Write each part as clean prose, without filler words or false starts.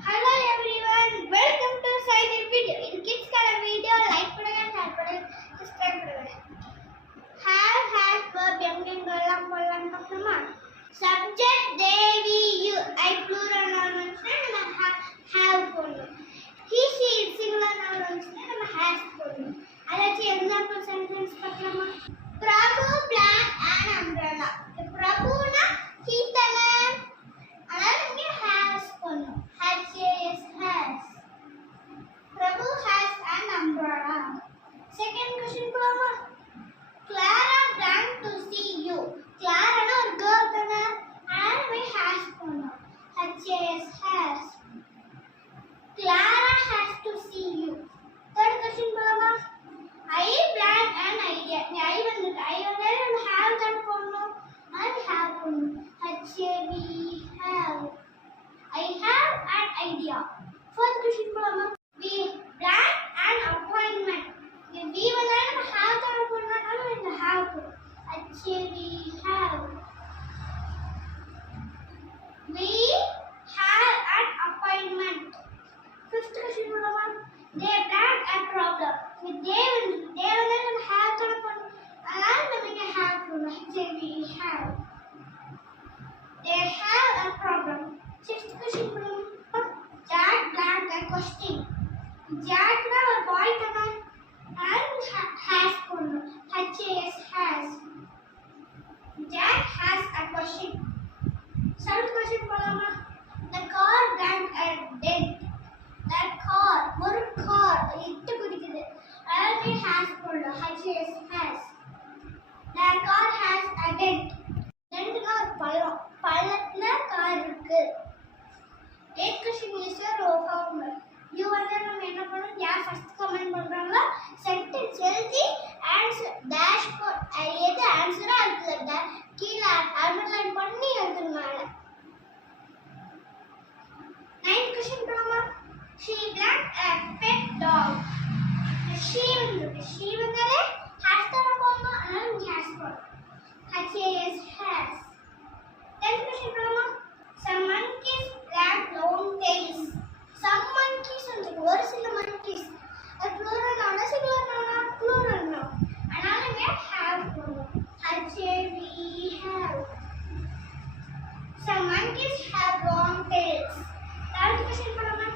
Hello everyone, welcome to Science video. In kids kind video, like பண்ணுங்க, share பண்ணுங்க, subscribe பண்ணுங்க. Have has verb எங்கெங்கெல்லாம் போடலாம் பார்க்கணுமா? Subject they we you I plural nouns நம்ம have போடணும். He she singular nouns நம்ம has போடணும். அதாச்சு example sentence பார்க்கலாமா? Prabhu plant an umbrella. பிரபுனா he தானே, அதனால இங்க has போடணும். Has. Prabhu has an umbrella. Second question போலாமா? Clara ran to see you. Clara na ஒரு girl தானே, அதனால we has போடணும். has. Clara has to see you. Third question போலாமா? I plan an idea. I வந்து நம்ம have தான் போடணும். I have போடணும். have. I have an idea. First question போலாமா? We plan an appointment. We வந்து நம்ம have தான் போடணும், நம்ம இந்த have போடணும். we have. We have an appointment. Fifth question போலாமா? They plan a problem. they வந்து நம்ம have தான் போடணும், அதனால நம்ம இங்க have போடணும். we have. They have a problem. Sixth question போலாமா? Jack planned a question. Jack na ஒரு boy தானே, and has போடணும். has. Jack has a question. Seventh question போலாமா? The car ran a dent. That car ஒரு car இட்டு குடிக்குது, அதனால has போடணும். has. That car has a dent. dentனா ஒரு பள்ளம், பள்ளத்துல கார் இருக்கு. Eighth question is a row form. You வந்து நம்ம என்ன பண்ணணும்? யார் ஃபர்ஸ்ட் கமெண்ட் பண்றாங்களோ சென்டென்ஸ் எழுதி ஆன்சர் டேஷ் எது ஆன்சரா அதுல கீழ அண்டர்லைன் பண்ணி எழுதணும் மேல. Ninth question போலாமா? She got a pet dog. She வந்து has தான் போடணும், அதனால நீ has போடணும். has. Tenth question போலாமா? Some monkeys got long tails. Some monkeys வந்து ஒரு சில monkeys. அது plural noun singular noun plural noun. அதனால இங்க have போடணும். we have. Some monkeys have long tails. Third question போலாமா?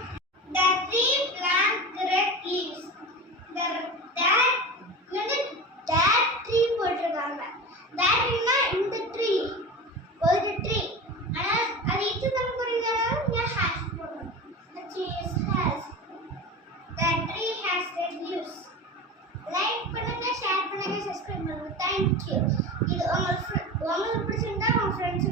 The tree plant great leaves. that tree போட்டிருக்காங்க. that னா இந்த tree ஒரு tree, ஆனா அது இது பண்ண போறீங்கனால இங்க has போடணும். has. That tree has red leaves. Like பண்ணுங்க, ஷேர் பண்ணுங்க, சப்ஸ்கிரைப் பண்ணுங்க. Thank you. இது உங்களுக்கு பிடிச்சிருந்தா உங்க ஃப்ரெண்ட்ஸ்